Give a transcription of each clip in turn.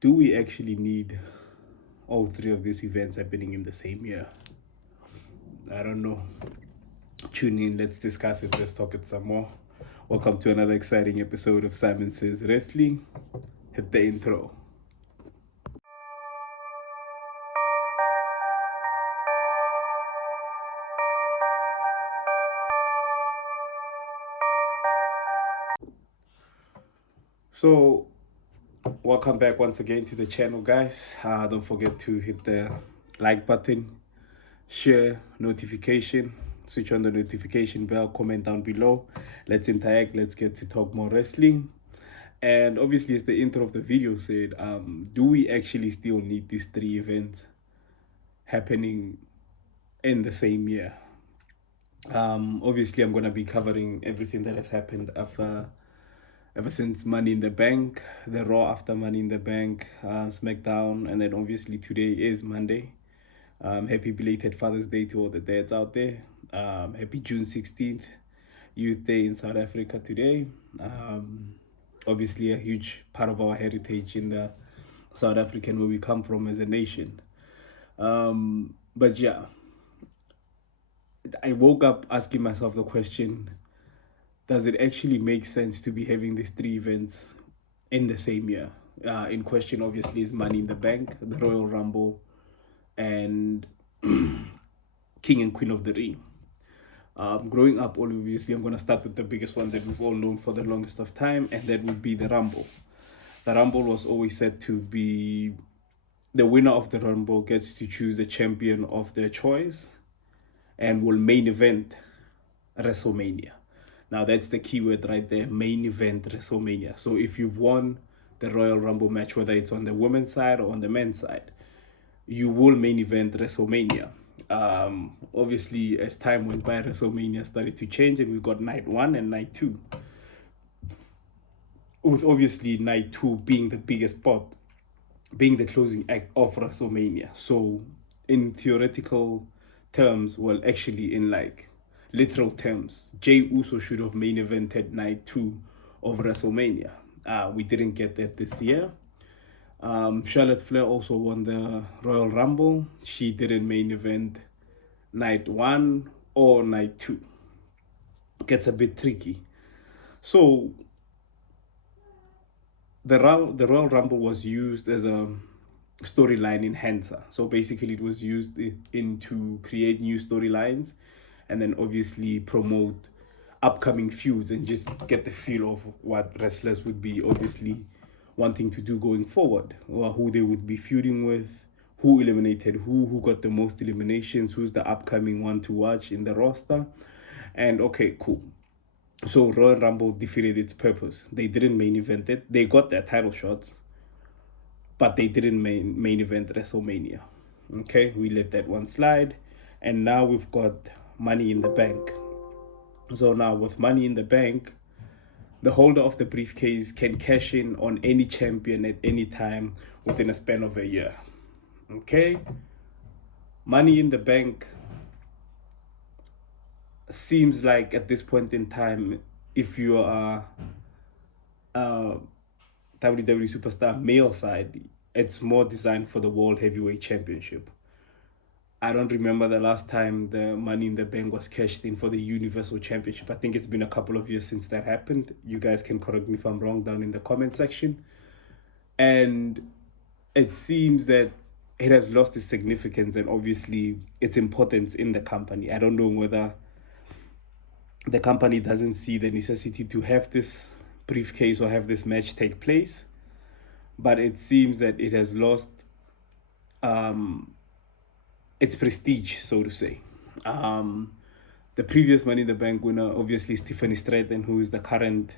Do we actually need all three of these events happening in the same year? I don't know. Tune in, let's discuss it, let's talk it some more. Welcome to another exciting episode of Simon Says Wrestling. Hit the intro. So, welcome back once again to the channel, guys. Don't forget to hit the like button, share, notification, switch on the notification bell, comment down below. Let's interact, let's get to talk more wrestling. And obviously, as the intro of the video said, do we actually still need these three events happening in the same year? Obviously, I'm going to be covering everything that has happened ever since Money in the Bank, the Raw after Money in the Bank, SmackDown, and then obviously today is Monday. Happy belated Father's Day to all the dads out there. Happy June 16th, Youth Day in South Africa today. Obviously a huge part of our heritage in the South African where we come from as a nation. But yeah, I woke up asking myself the question, does it actually make sense to be having these three events in the same year? In question, obviously, is Money in the Bank, the Royal Rumble, and King and Queen of the Ring. Growing up, obviously, I'm going to start with the biggest one that we've all known for the longest of time, and that would be the Rumble. The Rumble was always said to be the winner of the Rumble gets to choose the champion of their choice and will main event WrestleMania. Now that's the keyword right there, main event WrestleMania. So if you've won the Royal Rumble match, whether it's on the women's side or on the men's side, you will main event WrestleMania. Obviously, as time went by, WrestleMania started to change and we got night 1 and night 2. With obviously night 2 being the biggest spot, being the closing act of WrestleMania. So in theoretical terms, well, actually in like literal terms, Jey Uso should have main evented night 2 of WrestleMania. We didn't get that this year. Charlotte Flair also won the Royal Rumble. She didn't main event night 1 or night 2. Gets a bit tricky. So the Royal Rumble was used as a storyline enhancer. So basically it was used to create new storylines and then obviously promote upcoming feuds and just get the feel of what wrestlers would be obviously wanting to do going forward, or who they would be feuding with, who eliminated who got the most eliminations, who's the upcoming one to watch in the roster. And okay, cool. So Royal Rumble defeated its purpose. They didn't main event it. They got their title shots, but they didn't main event WrestleMania. Okay, we let that one slide. And now we've got Money in the Bank. So now with Money in the Bank, the holder of the briefcase can cash in on any champion at any time within a span of a year. Okay? Money in the Bank seems like at this point in time, if you are a WWE superstar male side, it's more designed for the World Heavyweight Championship. I don't remember the last time the Money in the Bank was cashed in for the Universal Championship. I think it's been a couple of years since that happened. You guys can correct me if I'm wrong down in the comment section. And it seems that it has lost its significance and obviously its importance in the company. I don't know whether the company doesn't see the necessity to have this briefcase or have this match take place, but it seems that it has lost its prestige, so to say. The previous Money in the Bank winner, obviously Stephanie Stratton, who is the current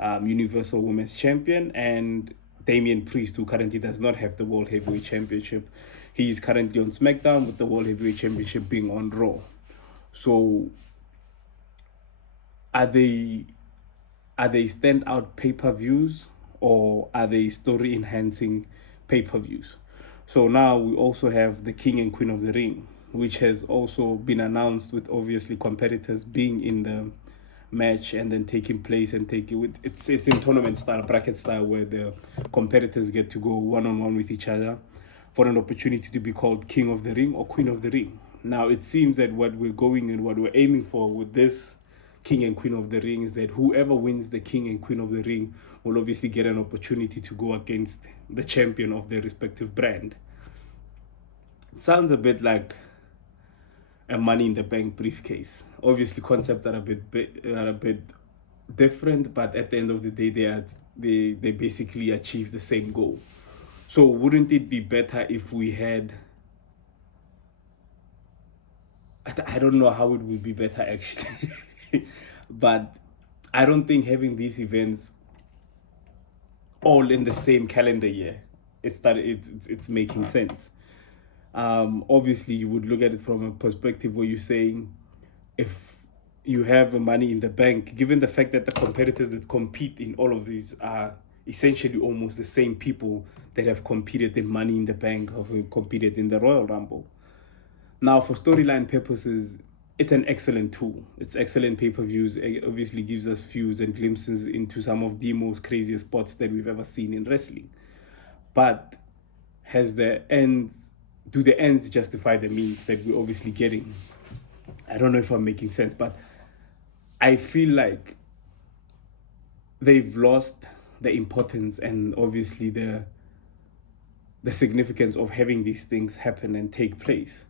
Universal Women's Champion, and Damian Priest, who currently does not have the World Heavyweight Championship. He is currently on SmackDown with the World Heavyweight Championship being on Raw. So are they standout pay-per-views or are they story enhancing pay-per-views? So now we also have the King and Queen of the Ring, which has also been announced with obviously competitors being in the match and then taking place and take it with it's in tournament style, bracket style, where the competitors get to go one-on-one with each other for an opportunity to be called king of the ring or queen of the ring. Now it seems that what we're going and what we're aiming for with this king and queen of the ring is that whoever wins the king and queen of the ring will obviously get an opportunity to go against the champion of their respective brand. It sounds a bit like a money in the bank briefcase. Obviously concepts are a bit different, but at the end of the day they basically achieve the same goal. So wouldn't it be better if we had, I don't know how it would be better actually, but I don't think having these events all in the same calendar year, it's making sense. Obviously, you would look at it from a perspective where you're saying, if you have the money in the bank, given the fact that the competitors that compete in all of these are essentially almost the same people that have competed in Money in the Bank or who competed in the Royal Rumble. Now, for storyline purposes, it's an excellent tool. It's excellent pay-per-views. It obviously gives us views and glimpses into some of the most craziest spots that we've ever seen in wrestling. But has the ends do the ends justify the means that we're obviously getting? I don't know if I'm making sense, but I feel like they've lost the importance and obviously the significance of having these things happen and take place.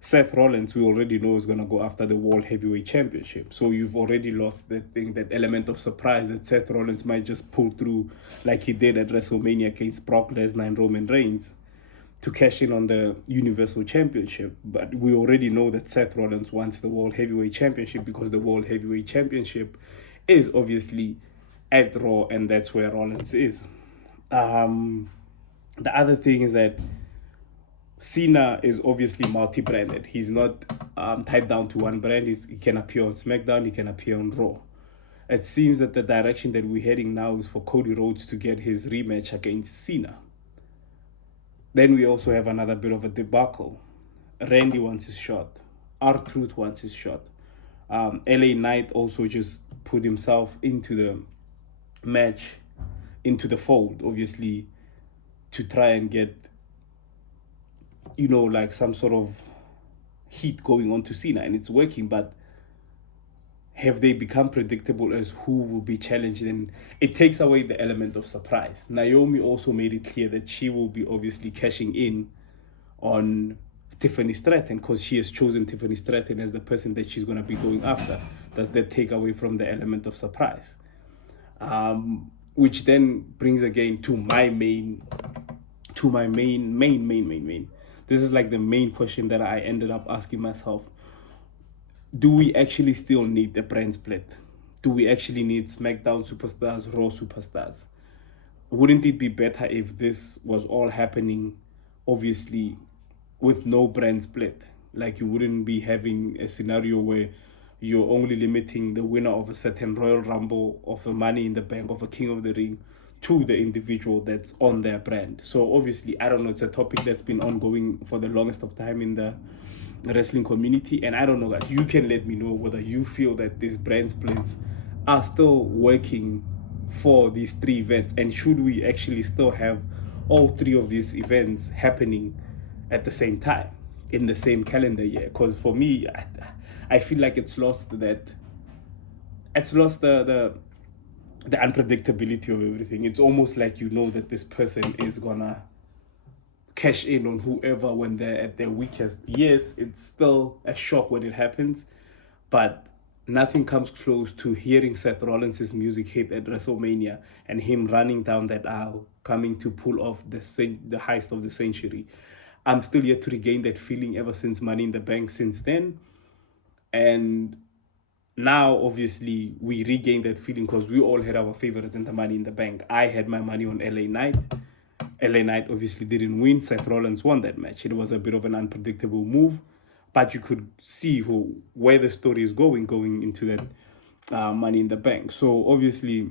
Seth Rollins, we already know, is going to go after the World Heavyweight Championship. So you've already lost that element of surprise that Seth Rollins might just pull through like he did at WrestleMania against Brock Lesnar and Roman Reigns to cash in on the Universal Championship. But we already know that Seth Rollins wants the World Heavyweight Championship because the World Heavyweight Championship is obviously at Raw, and that's where Rollins is. The other thing is that Cena is obviously multi-branded. He's not tied down to one brand. He can appear on SmackDown, he can appear on Raw. It seems that the direction that we're heading now is for Cody Rhodes to get his rematch against Cena. Then we also have another bit of a debacle. Randy wants his shot. R-Truth wants his shot. LA Knight also just put himself into the match, into the fold, obviously, to try and get, like some sort of heat going on to Cena, and it's working. But have they become predictable as who will be challenged? And it takes away the element of surprise. Naomi also made it clear that she will be obviously cashing in on Tiffany Stratton because she has chosen Tiffany Stratton as the person that she's going to be going after. Does that take away from the element of surprise? Which then brings again to my main. This is like the main question that I ended up asking myself. Do we actually still need a brand split? Do we actually need SmackDown superstars, Raw superstars? Wouldn't it be better if this was all happening, obviously, with no brand split? Like, you wouldn't be having a scenario where you're only limiting the winner of a certain Royal Rumble, of a Money in the Bank, of a King of the Ring, to the individual that's on their brand. So obviously, I don't know, it's a topic that's been ongoing for the longest of time in the wrestling community, and I don't know, guys, you can let me know whether you feel that these brand splits are still working for these three events, and should we actually still have all three of these events happening at the same time in the same calendar year? Because for me, I feel like it's lost the unpredictability of everything. It's almost like you know that this person is gonna cash in on whoever when they're at their weakest. Yes, it's still a shock when it happens, but nothing comes close to hearing Seth Rollins' music hit at WrestleMania and him running down that aisle, coming to pull off the heist of the century. I'm still yet to regain that feeling ever since Money in the Bank since then. And now, obviously, we regained that feeling because we all had our favorites in the Money in the Bank. I had my money on LA Knight. LA Knight obviously didn't win. Seth Rollins won that match. It was a bit of an unpredictable move, but you could see where the story is going into that Money in the Bank. So obviously,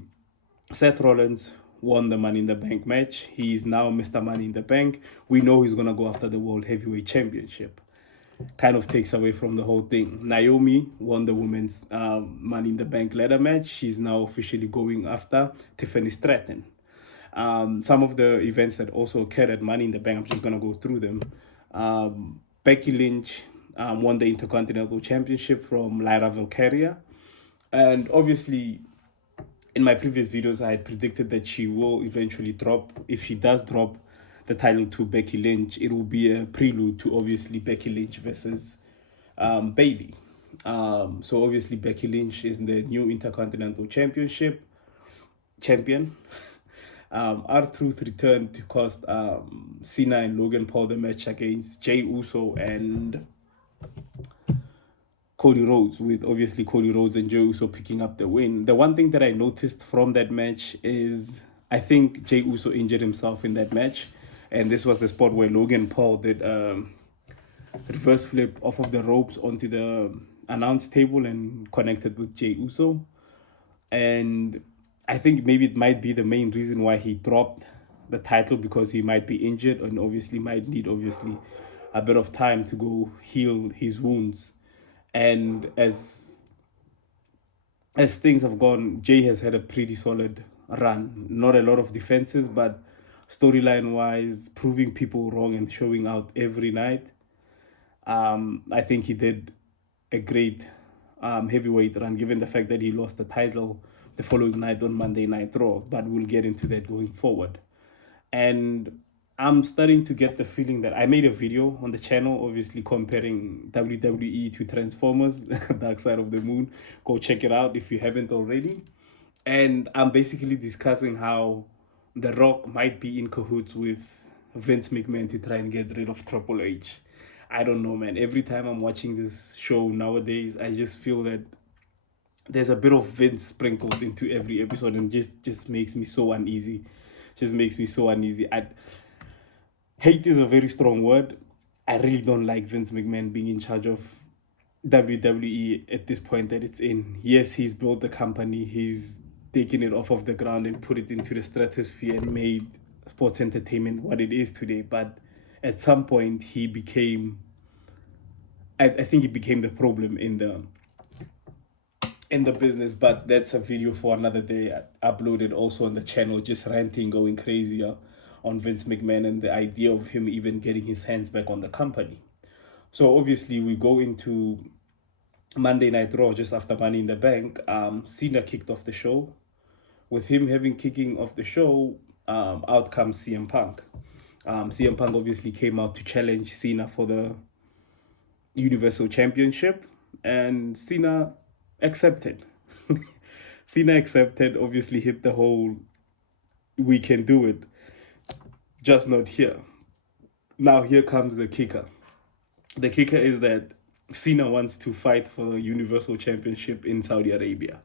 Seth Rollins won the Money in the Bank match. He is now Mr. Money in the Bank. We know he's going to go after the World Heavyweight Championship. kind of takes away from the whole thing. Naomi won the women's Money in the Bank ladder match. She's now officially going after Tiffany Stratton. Some of the events that also occurred at Money in the Bank, I'm just going to go through them. Becky Lynch won the Intercontinental Championship from Lyra Valkyria. And obviously, in my previous videos, I had predicted that she will eventually drop. If she does drop the title to Becky Lynch, it will be a prelude to obviously Becky Lynch versus Bailey. So obviously Becky Lynch is the new Intercontinental Championship champion. R-Truth returned to cost Cena and Logan Paul the match against Jey Uso and Cody Rhodes, with obviously Cody Rhodes and Jey Uso picking up the win. The one thing that I noticed from that match is I think Jey Uso injured himself in that match, and this was the spot where Logan Paul did reverse flip off of the ropes onto the announce table and connected with Jey Uso. And I think maybe it might be the main reason why he dropped the title, because he might be injured and obviously might need a bit of time to go heal his wounds. And as things have gone, Jay has had a pretty solid run. Not a lot of defenses, but storyline wise, proving people wrong and showing out every night. I think he did a great heavyweight run, given the fact that he lost the title the following night on Monday Night Raw. But we'll get into that going forward. And I'm starting to get the feeling that I made a video on the channel, obviously comparing WWE to Transformers, Dark Side of the Moon. Go check it out if you haven't already. And I'm basically discussing how The Rock might be in cahoots with Vince McMahon to try and get rid of Triple H. I don't know, man. Every time I'm watching this show nowadays, I just feel that there's a bit of Vince sprinkled into every episode, and just makes me so uneasy. Just makes me so uneasy. Hate is a very strong word. I really don't like Vince McMahon being in charge of WWE at this point that it's in. Yes, he's built the company. He's taken it off of the ground and put it into the stratosphere and made sports entertainment what it is today. But at some point, he became... I think he became the problem in the business, but that's a video for another day. I uploaded also on the channel, just ranting, going crazier on Vince McMahon and the idea of him even getting his hands back on the company. So obviously we go into Monday Night Raw just after Money in the Bank. Cena kicked off the show. With him kicking off the show, out comes CM Punk. CM Punk obviously came out to challenge Cena for the Universal Championship, and Cena accepted. Cena accepted, obviously hit the whole "we can do it, just not here." Now here comes the kicker. The kicker is that Cena wants to fight for the Universal Championship in Saudi Arabia.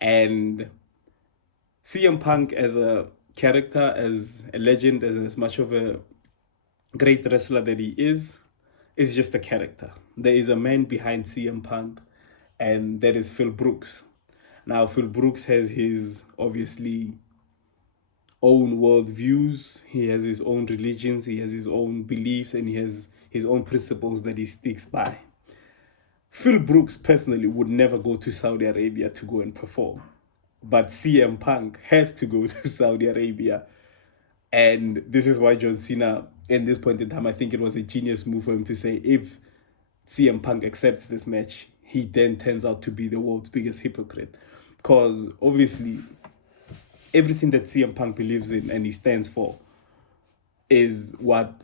And CM Punk, as a character, as a legend, as much of a great wrestler that he is just a character. There is a man behind CM Punk, and that is Phil Brooks. Now, Phil Brooks has his, obviously, own worldviews. He has his own religions. He has his own beliefs, and he has his own principles that he sticks by. Phil Brooks personally would never go to Saudi Arabia to go and perform. But CM Punk has to go to Saudi Arabia. And this is why John Cena, in this point in time, I think it was a genius move for him to say, if CM Punk accepts this match, he then turns out to be the world's biggest hypocrite. Because obviously, everything that CM Punk believes in and he stands for is what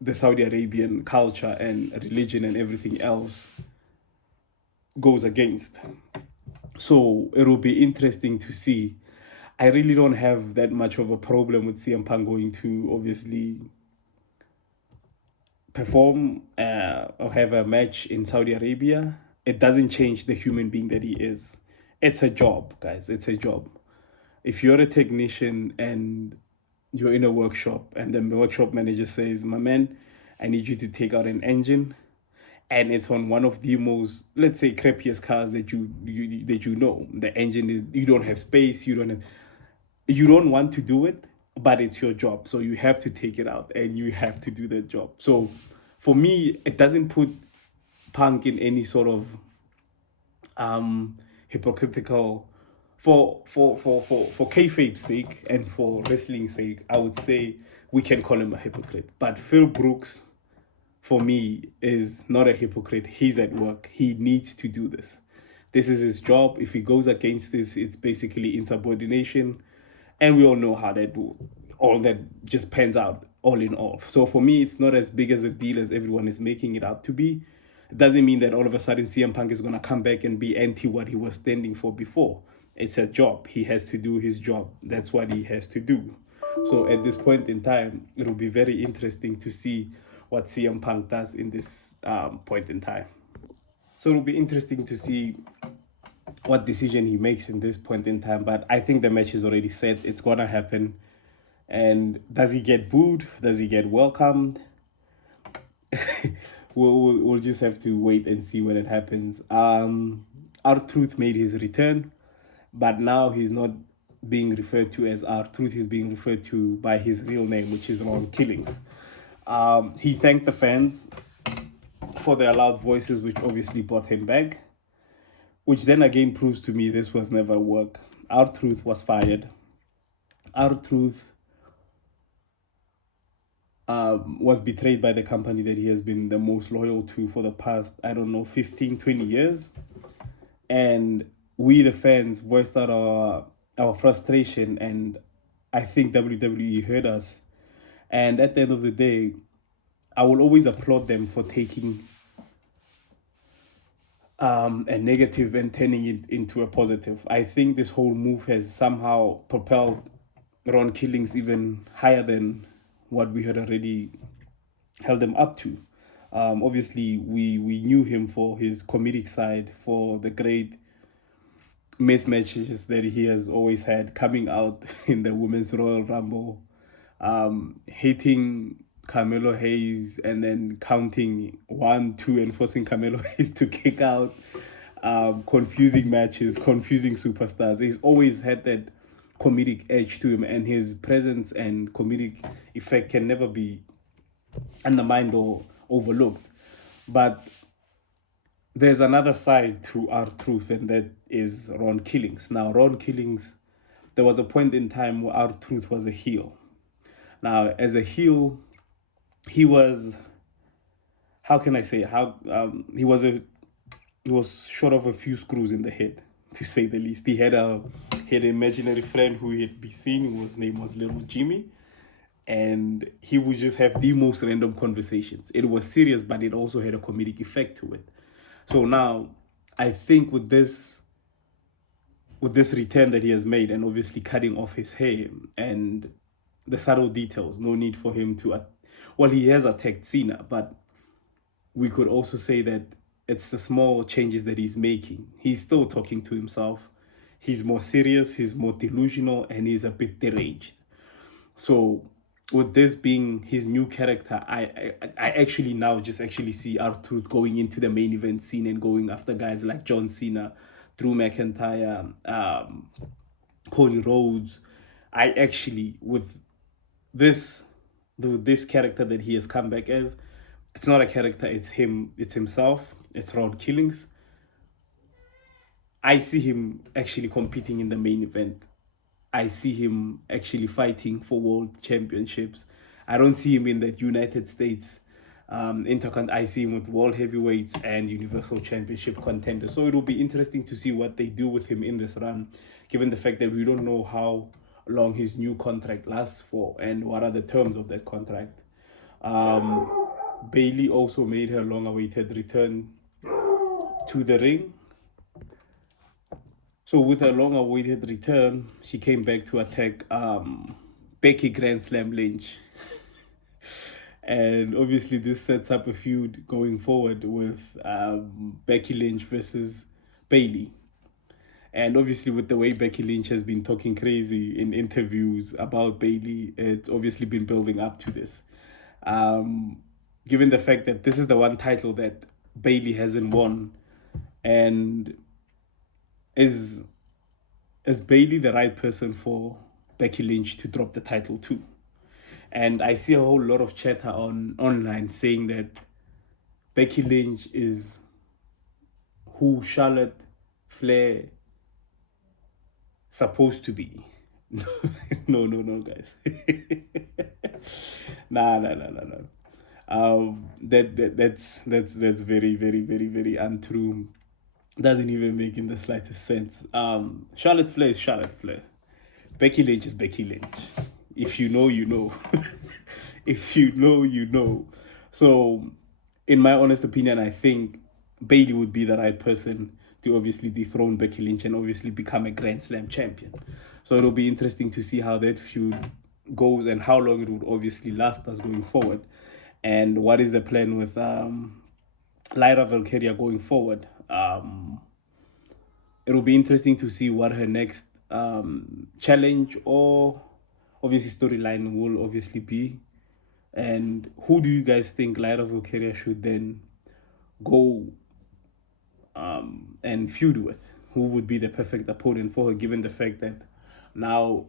the Saudi Arabian culture and religion and everything else goes against. So it will be interesting to see. I really don't have that much of a problem with CM Punk going to obviously perform or have a match in Saudi Arabia. It doesn't change the human being that he is. It's a job, guys. It's a job. If you're a technician and you're in a workshop and the workshop manager says, "My man, I need you to take out an engine," and it's on one of the most, let's say, crappiest cars that you know, the engine is, you don't have space, you don't want to do it, but it's your job, so you have to take it out and you have to do that job. So for me, it doesn't put Punk in any sort of hypocritical. For kayfabe's sake and for wrestling's sake, I would say we can call him a hypocrite. But Phil Brooks, for me, is not a hypocrite. He's at work. He needs to do this. This is his job. If he goes against this, it's basically insubordination. And we all know how all that just pans out all in all. So for me, it's not as big as a deal as everyone is making it out to be. It doesn't mean that all of a sudden CM Punk is going to come back and be anti what he was standing for before. It's a job. He has to do his job. That's what he has to do. So at this point in time, it'll be very interesting to see what CM Punk does in this point in time. So it'll be interesting to see what decision he makes in this point in time. But I think the match is already set. It's going to happen. And does he get booed? Does he get welcomed? we'll just have to wait and see when it happens. R-Truth made his return, but now he's not being referred to as R-Truth. He's being referred to by his real name, which is Ron Killings. He thanked the fans for their loud voices, which obviously brought him back, which then again proves to me this was never work. R-Truth was fired. R-Truth was betrayed by the company that he has been the most loyal to for the past, 15, 20 years. And we, the fans, voiced out our frustration, and I think WWE heard us. And at the end of the day, I will always applaud them for taking a negative and turning it into a positive. I think this whole move has somehow propelled Ron Killings even higher than what we had already held him up to. Obviously, we knew him for his comedic side, for the great mismatches that he has always had, coming out in the Women's Royal Rumble, hitting Carmelo Hayes and then counting 1, 2 and forcing Carmelo Hayes to kick out, confusing matches, confusing superstars. He's always had that comedic edge to him, and his presence and comedic effect can never be undermined or overlooked. But there's another side to R-Truth, and that is Ron Killings. Now, Ron Killings, there was a point in time where R-Truth was a heel. Now, as a heel, he was, how can I say, he was short of a few screws in the head, to say the least. He had an imaginary friend who he'd be seeing, whose name was Little Jimmy, and he would just have the most random conversations. It was serious, but it also had a comedic effect to it. So now, I think with this return that he has made, and obviously cutting off his hair and the subtle details, no need for him to, he has attacked Cena, but we could also say that it's the small changes that he's making. He's still talking to himself. He's more serious, he's more delusional, and he's a bit deranged. So with this being his new character, I actually now just see R-Truth going into the main event scene and going after guys like John Cena, Drew McIntyre, Cody Rhodes. With this character that he has come back as, it's not a character, it's him, it's himself, it's Ron Killings. I see him actually competing in the main event. I see him actually fighting for world championships. I don't see him in that United States I see him with world heavyweights and universal championship contenders. So it will be interesting to see what they do with him in this run, given the fact that we don't know how long his new contract lasts for and what are the terms of that contract. Bayley also made her long-awaited return to the ring. So with her long-awaited return, she came back to attack Becky Grand Slam Lynch. And obviously this sets up a feud going forward with Becky Lynch versus Bayley. And obviously with the way Becky Lynch has been talking crazy in interviews about Bayley, it's obviously been building up to this. Given the fact that this is the one title that Bayley hasn't won, and is Bayley the right person for Becky Lynch to drop the title to? And I see a whole lot of chatter online saying that Becky Lynch is who Charlotte Flair supposed to be. No, guys. Nah. That's very untrue. Doesn't even make in the slightest sense. Charlotte Flair is Charlotte Flair. Becky Lynch is Becky Lynch. If you know, you know. If you know, you know. So, in my honest opinion, I think Bailey would be the right person to obviously dethrone Becky Lynch and obviously become a Grand Slam champion. So it'll be interesting to see how that feud goes and how long it would obviously last us going forward. And what is the plan with Lyra Valkyria going forward? It'll be interesting to see what her next challenge or obviously storyline will obviously be. And who do you guys think Lyra Valkyria should then go and feud with? Who would be the perfect opponent for her, given the fact that now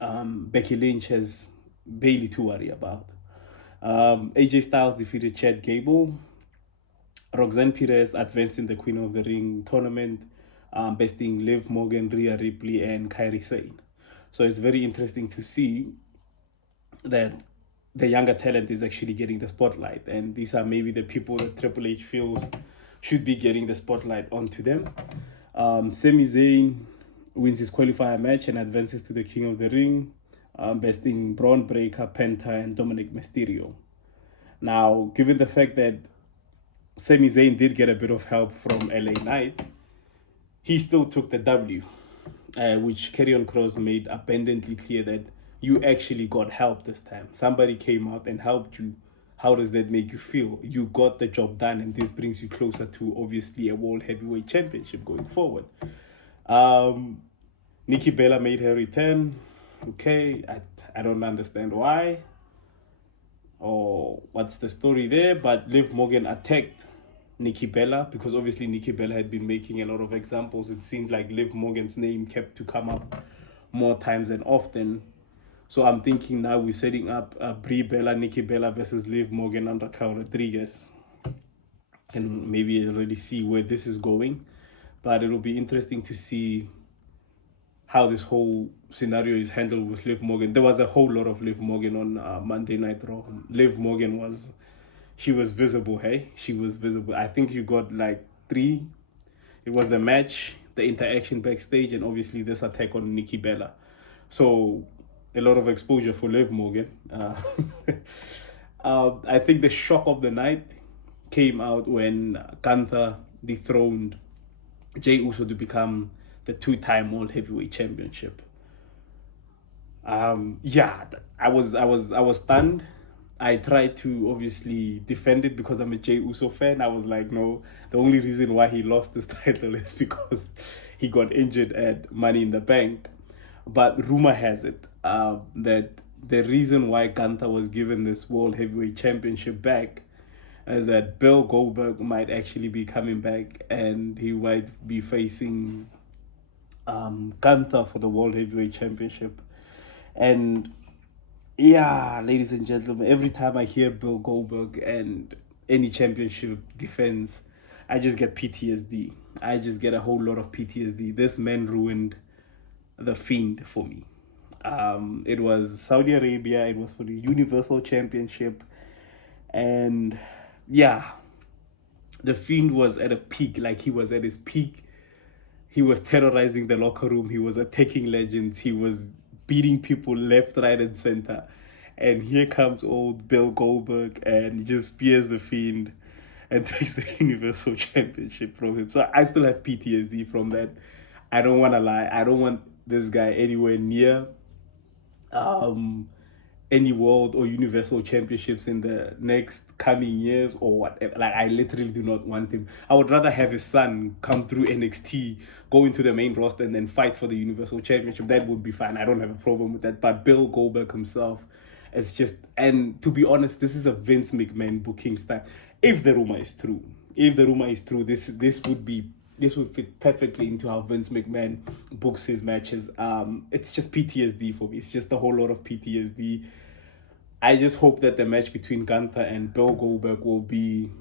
Becky Lynch has Bailey to worry about? AJ Styles defeated Chad Gable. Roxanne Perez advanced in the Queen of the Ring tournament, besting Liv Morgan, Rhea Ripley, and Kairi Sane. So it's very interesting to see that the younger talent is actually getting the spotlight, and these are maybe the people that Triple H feels should be getting the spotlight onto them. Sami Zayn wins his qualifier match and advances to the King of the Ring, besting Braun Breaker, Penta, and Dominic Mysterio. Now, given the fact that Sami Zayn did get a bit of help from LA Knight, he still took the W, which Karrion Kross made abundantly clear that you actually got help this time. Somebody came out and helped you. How does that make you feel? You got the job done, and this brings you closer to obviously a World Heavyweight Championship going forward. Nikki Bella made her return. Okay, I don't understand why or what's the story there, but Liv Morgan attacked Nikki Bella because obviously Nikki Bella had been making a lot of examples. It seemed like Liv Morgan's name kept to come up more times than often. So I'm thinking now we're setting up Brie Bella, Nikki Bella versus Liv Morgan under Raquel Rodriguez. And maybe already see where this is going. But it'll be interesting to see how this whole scenario is handled with Liv Morgan. There was a whole lot of Liv Morgan on Monday Night Raw. Liv Morgan she was visible, hey? She was visible. I think you got like 3. It was the match, the interaction backstage, and obviously this attack on Nikki Bella. So a lot of exposure for Liv Morgan. I think the shock of the night came out when Gunther dethroned Jey Uso to become the 2-time World Heavyweight Championship. Yeah, I was stunned. I tried to obviously defend it because I'm a Jey Uso fan. I was like, no, the only reason why he lost this title is because he got injured at Money in the Bank. But rumor has it that the reason why Gunther was given this World Heavyweight Championship back is that Bill Goldberg might actually be coming back and he might be facing Gunther for the World Heavyweight Championship. And yeah, ladies and gentlemen, every time I hear Bill Goldberg and any championship defense, I just get PTSD. I just get a whole lot of PTSD. This man ruined the Fiend for me. It was Saudi Arabia. It was for the Universal Championship. And yeah, the Fiend was at a peak. Like, he was at his peak. He was terrorizing the locker room. He was attacking legends. He was beating people left, right, and center. And here comes old Bill Goldberg and he just spears the Fiend and takes the Universal Championship from him. So I still have PTSD from that. I don't want to lie. I don't want this guy anywhere near any world or universal championships in the next coming years or whatever. Like, I literally do not want him. I would rather have his son come through NXT, go into the main roster, and then fight for the universal championship. That would be fine. I don't have a problem with that. But Bill Goldberg himself, it's just, and to be honest, this is a Vince McMahon booking style. If the rumor is true, this would fit perfectly into how Vince McMahon books his matches. It's just PTSD for me. It's just a whole lot of PTSD. I just hope that the match between Gunther and Bill Goldberg will be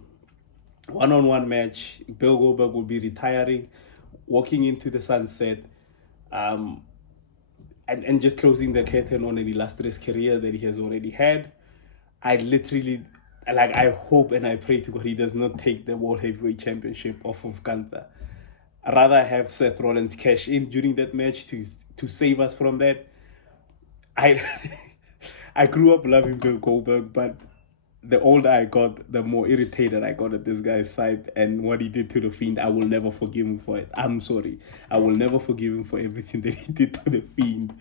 one-on-one match. Bill Goldberg will be retiring, walking into the sunset, um, and just closing the curtain on an illustrious career that he has already had. I literally, like, I hope and I pray to God he does not take the World Heavyweight Championship off of Gunther. I'd rather have Seth Rollins cash in during that match to save us from that. I I grew up loving Bill Goldberg, but the older I got, the more irritated I got at this guy's side and what he did to the Fiend. I will never forgive him for it. I'm sorry. I will never forgive him for everything that he did to the Fiend.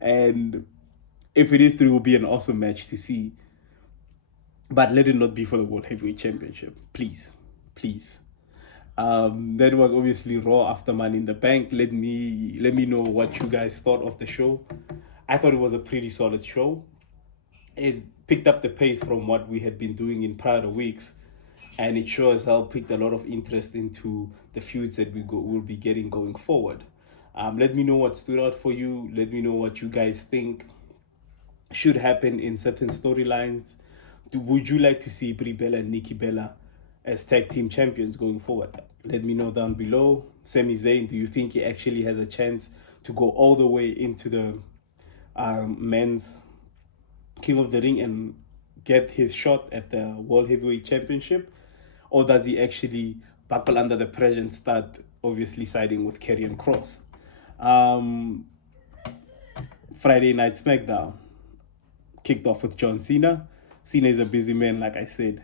And if it is true, it will be an awesome match to see. But let it not be for the World Heavyweight Championship. Please. Please. That was obviously Raw after Money in the Bank. Let me know what you guys thought of the show. I thought it was a pretty solid show. It picked up the pace from what we had been doing in prior weeks, and it sure as hell picked a lot of interest into the feuds that will be getting going forward. Let me know what stood out for you. Let me know what you guys think should happen in certain storylines. Would you like to see Brie Bella and Nikki Bella as tag team champions going forward? Let me know down below. Sami Zayn, do you think he actually has a chance to go all the way into the men's King of the Ring and get his shot at the World Heavyweight Championship? Or does he actually buckle under the pressure and start obviously siding with Karrion Kross? Friday Night SmackDown kicked off with John Cena. Cena is a busy man, like I said.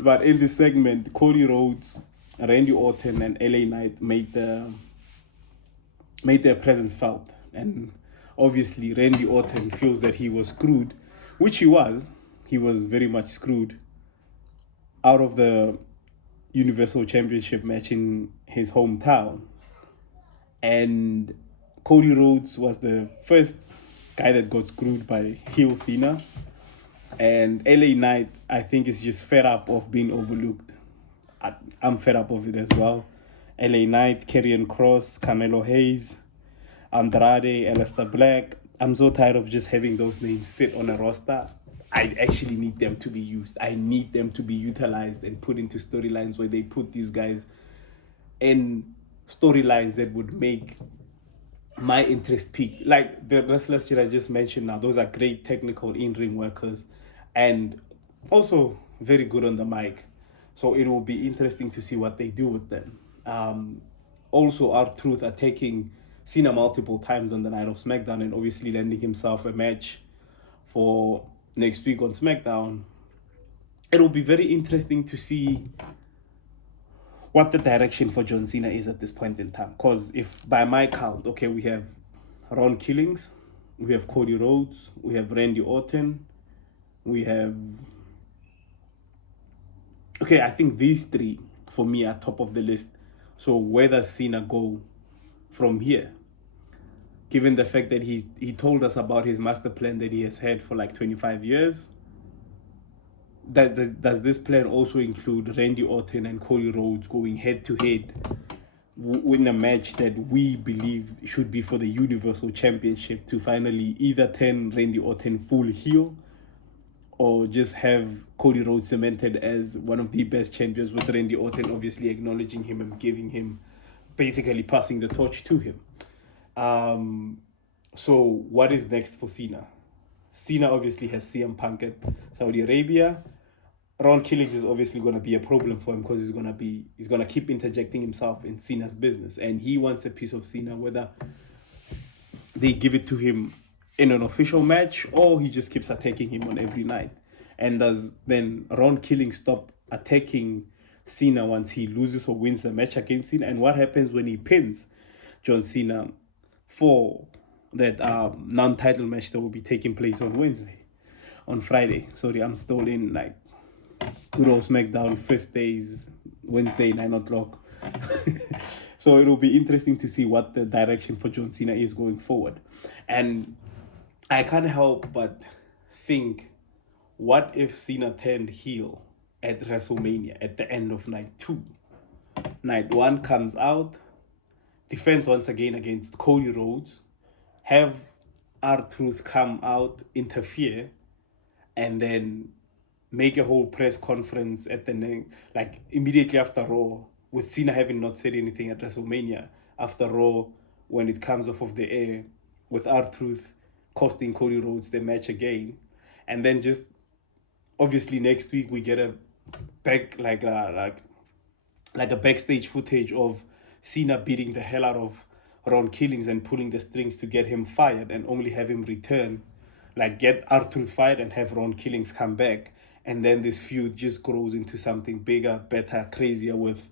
But in this segment, Cody Rhodes, Randy Orton, and LA Knight made their presence felt. And obviously, Randy Orton feels that he was screwed, which he was. He was very much screwed out of the Universal Championship match in his hometown. And Cody Rhodes was the first guy that got screwed by heel Cena. And LA Knight, I think, is just fed up of being overlooked. I'm fed up of it as well. LA Knight, Karrion Kross, Carmelo Hayes, Andrade, Aleister Black. I'm so tired of just having those names sit on a roster. I actually need them to be used. I need them to be utilized and put into storylines where they put these guys in storylines that would make my interest peak. Like the wrestlers that I just mentioned now, those are great technical in-ring workers and also very good on the mic. So it will be interesting to see what they do with them. Also, R-Truth attacking Cena multiple times on the night of SmackDown and obviously landing himself a match for next week on SmackDown. It will be very interesting to see what the direction for John Cena is at this point in time. Because if by my count, okay, we have Ron Killings, we have Cody Rhodes, we have Randy Orton, we have... Okay, I think these three, for me, are top of the list. So where does Cena go from here? Given the fact that he told us about his master plan that he has had for like 25 years, does this plan also include Randy Orton and Cody Rhodes going head to head in a match that we believe should be for the Universal Championship to finally either turn Randy Orton full heel or just have Cody Rhodes cemented as one of the best champions, with Randy Orton obviously acknowledging him and giving him, basically passing the torch to him. So what is next for Cena? Cena obviously has CM Punk at Saudi Arabia. Ron Killings is obviously going to be a problem for him because he's going to keep interjecting himself in Cena's business, and he wants a piece of Cena, whether they give it to him in an official match or he just keeps attacking him on every night. And does then Ron Killings stop attacking Cena once he loses or wins the match against Cena? And what happens when he pins John Cena for that non-title match that will be taking place on Friday? Sorry, I'm still in like good old SmackDown first days, Wednesday, 9 o'clock. So it'll be interesting to see what the direction for John Cena is going forward. And I can't help but think, what if Cena turned heel at WrestleMania at the end of night 2? Night 1 comes out, defends once again against Cody Rhodes, have R-Truth come out, interfere, and then make a whole press conference at the like immediately after Raw, with Cena having not said anything at WrestleMania, after Raw, when it comes off of the air, with R-Truth costing Cody Rhodes the match again, and then just obviously next week we get a back like a backstage footage of Cena beating the hell out of Ron Killings and pulling the strings to get him fired, and only have him return, like get R-Truth fired and have Ron Killings come back, and then this feud just grows into something bigger, better, crazier with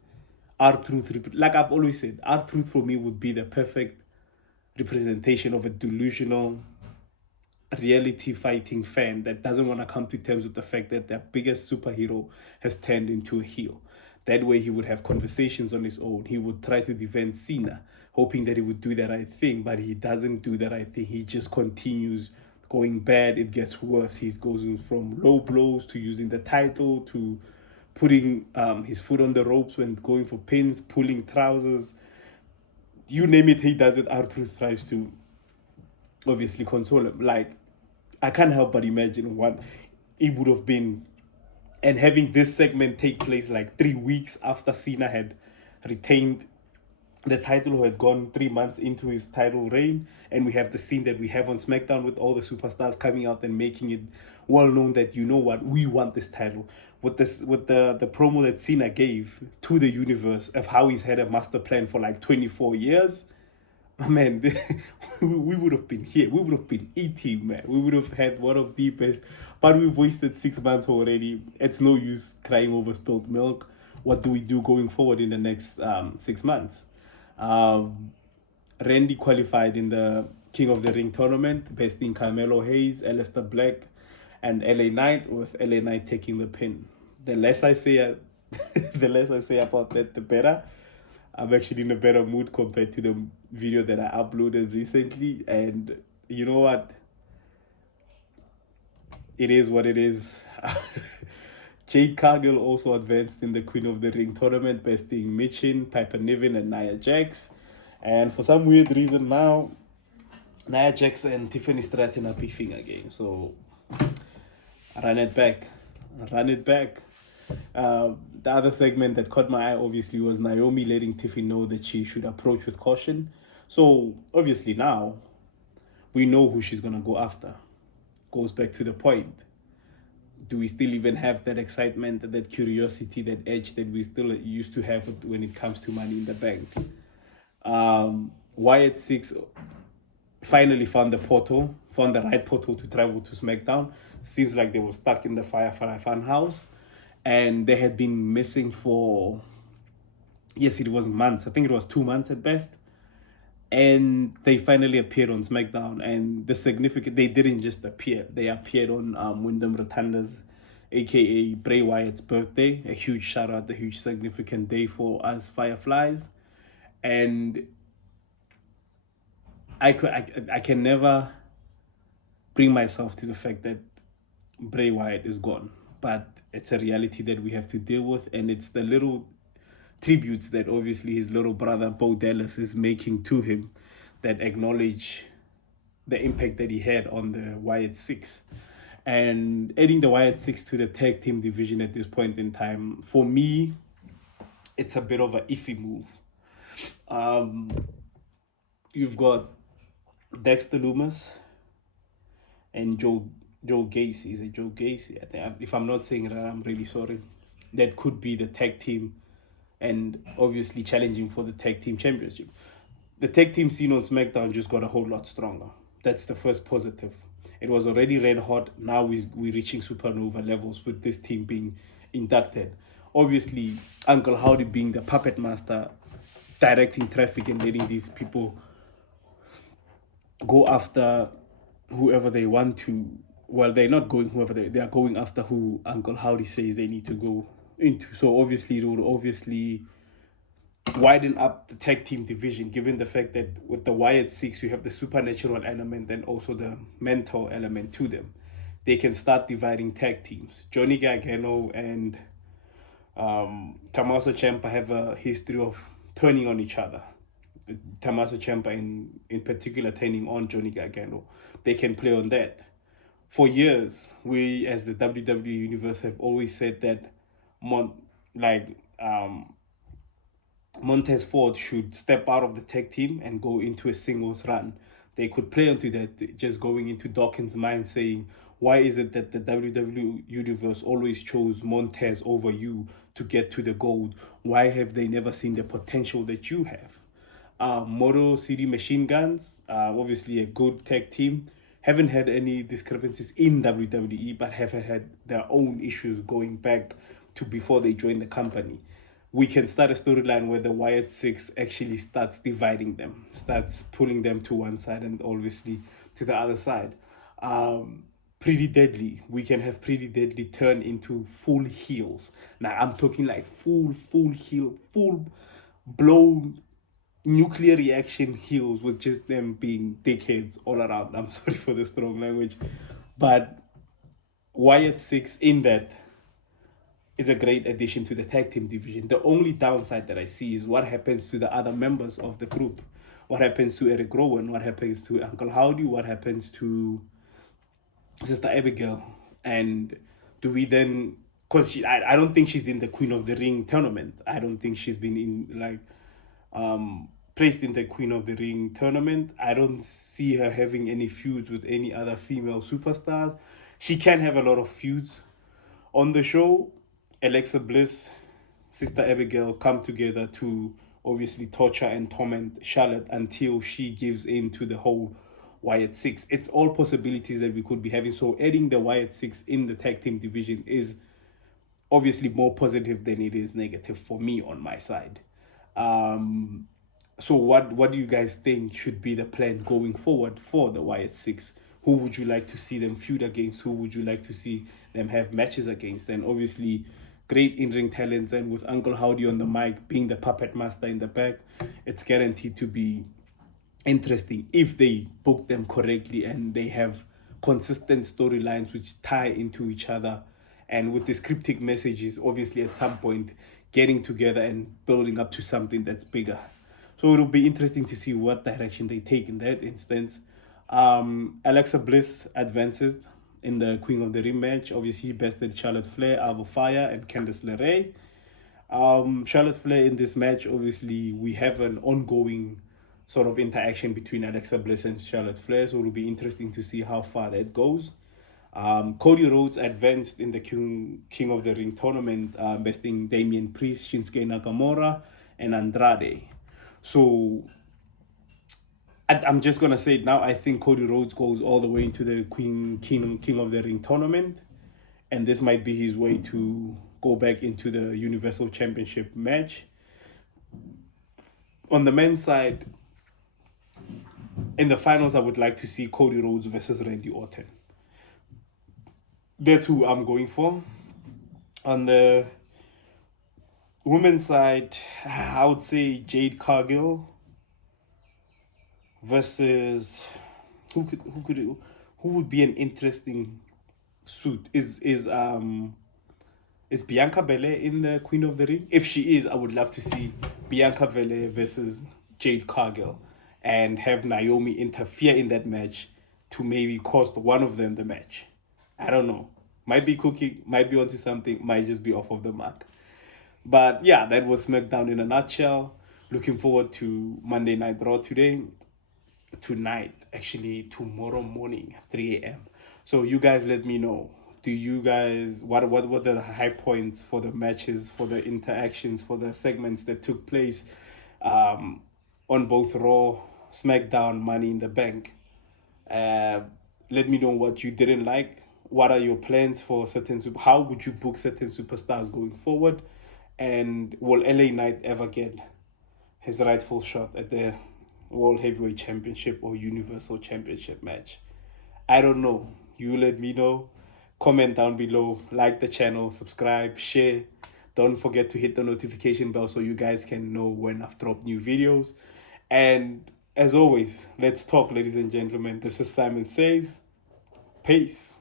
R-Truth. Like I've always said, R-Truth for me would be the perfect representation of a delusional reality fighting fan that doesn't want to come to terms with the fact that their biggest superhero has turned into a heel. That way he would have conversations on his own. He would try to defend Cena, hoping that he would do the right thing, but he doesn't do the right thing. He just continues going bad. It gets worse. He goes from low blows to using the title to putting his foot on the ropes when going for pins, pulling trousers. You name it, he does it. R-Truth tries to obviously console him. Like, I can't help but imagine what it would have been. And having this segment take place like 3 weeks after Cena had retained the title, who had gone 3 months into his title reign, and we have the scene that we have on SmackDown with all the superstars coming out and making it well known that, you know what, we want this title. With the promo that Cena gave to the universe of how he's had a master plan for like 24 years, man, we would have been here. We would have been eating, man. We would have had one of the best. But we've wasted 6 months already. It's no use crying over spilled milk. What do we do going forward in the next 6 months? Randy qualified in the King of the Ring tournament, besting Carmelo Hayes, Aleister Black, and LA Knight, with LA Knight taking the pin. The less I say, the less I say about that, the better. I'm actually in a better mood compared to the video that I uploaded recently, and you know what? It is what it is. Jade Cargill also advanced in the Queen of the Ring tournament, besting Michin, Piper Niven, and Nia Jax. And for some weird reason now, Nia Jax and Tiffany Stratton are beefing again. So run it back. Run it back. The other segment that caught my eye obviously was Naomi letting Tiffany know that she should approach with caution. So obviously now we know who she's gonna go after. Goes back to the point. Do we still even have that excitement, that curiosity, that edge that we still used to have when it comes to Money in the Bank? Wyatt Six finally found the right portal to travel to SmackDown. Seems like they were stuck in the Firefly Funhouse, and they had been missing for, yes, it was months. I think it was 2 months at best. And they finally appeared on SmackDown, and they didn't just appear. They appeared on Wyndham Rotunda's, aka Bray Wyatt's birthday. A huge shout out, a huge significant day for us Fireflies. And I can never bring myself to the fact that Bray Wyatt is gone, but it's a reality that we have to deal with, and it's the little tributes that obviously his little brother Bo Dallas is making to him that acknowledge the impact that he had on the Wyatt Six. And adding the Wyatt Six to the tag team division at this point in time, for me, it's a bit of an iffy move. You've got Dexter Lumis and Joe Gacy. Is it Joe Gacy? I think, if I'm not saying that, I'm really sorry. That could be the tag team, and obviously challenging for the tag team championship. The tag team scene on SmackDown just got a whole lot stronger. That's the first positive. It was already red hot. Now we're reaching supernova levels with this team being inducted. Obviously, Uncle Howdy being the puppet master, directing traffic and letting these people go after whoever they want to. Well, they're not going whoever they are going after who Uncle Howdy says they need to go into. So obviously it will obviously widen up the tag team division, given the fact that with the Wyatt Six you have the supernatural element and also the mental element to them. They can start dividing tag teams. Johnny Gargano and Tommaso Ciampa have a history of turning on each other. Tommaso Ciampa in particular turning on Johnny Gargano. They can play on that. For years, we as the WWE universe have always said that Mon- like Montez Ford should step out of the tag team and go into a singles run. They could play onto that, just going into Dawkins' mind saying, why is it that the WWE Universe always chose Montez over you to get to the gold? Why have they never seen the potential that you have? Moto City Machine Guns, obviously a good tag team, haven't had any discrepancies in WWE, but have had their own issues going back to before they joined the company. We can start a storyline where the Wyatt Six actually starts dividing them, starts pulling them to one side and obviously to the other side. Pretty Deadly, we can have Pretty Deadly turn into full heels. Now I'm talking like full heel, full blown nuclear reaction heels with just them being dickheads all around. I'm sorry for the strong language, but Wyatt Six in that is a great addition to the tag team division. The only downside that I see is what happens to the other members of the group. What happens to Eric Rowan? What happens to Uncle Howdy? What happens to Sister Abigail? And do we then, because I don't think she's in the Queen of the Ring tournament. I don't think she's been in like placed in the Queen of the Ring tournament. I don't see her having any feuds with any other female superstars. She can have a lot of feuds on the show. Alexa Bliss, Sister Abigail come together to obviously torture and torment Charlotte until she gives in to the whole Wyatt Six. It's all possibilities that we could be having. So adding the Wyatt Six in the tag team division is obviously more positive than it is negative for me on my side. So what do you guys think should be the plan going forward for the Wyatt Six? Who would you like to see them feud against? Who would you like to see them have matches against? And obviously, great in-ring talents, and with Uncle Howdy on the mic being the puppet master in the back, it's guaranteed to be interesting if they book them correctly and they have consistent storylines which tie into each other, and with these cryptic messages obviously at some point getting together and building up to something that's bigger. So it'll be interesting to see what direction they take in that instance. Alexa Bliss advances in the Queen of the Ring match. Obviously, he bested Charlotte Flair, Ava Fire, and Candice LeRae. Charlotte Flair in this match, obviously, we have an ongoing sort of interaction between Alexa Bliss and Charlotte Flair, so it'll be interesting to see how far that goes. Cody Rhodes advanced in the King of the Ring tournament, besting Damian Priest, Shinsuke Nakamura, and Andrade. So I'm just gonna say it now. I think Cody Rhodes goes all the way into the King of the Ring tournament, and this might be his way to go back into the Universal Championship match. On the men's side, in the finals, I would like to see Cody Rhodes versus Randy Orton. That's who I'm going for. On the women's side, I would say Jade Cargill versus who would be an interesting suit? Is Bianca Belair in the Queen of the Ring? If she is, I would love to see Bianca Belair versus Jade Cargill and have Naomi interfere in that match to maybe cost one of them the match. I don't know. Might be cooking, might be onto something, might just be off of the mark. But yeah, that was SmackDown in a nutshell. Looking forward to Monday Night Raw tonight, actually tomorrow morning, 3 a.m. So you guys let me know. Do you guys, what are the high points for the matches, for the interactions, for the segments that took place on both Raw, SmackDown, Money in the Bank? Let me know what you didn't like. What are your plans for how would you book certain superstars going forward? And will LA Knight ever get his rightful shot at the World Heavyweight Championship or Universal Championship match? I don't know. You let me know. Comment down below. Like the channel. Subscribe. Share. Don't forget to hit the notification bell so you guys can know when I've dropped new videos. And as always, let's talk, ladies and gentlemen. This is Simon Says. Peace.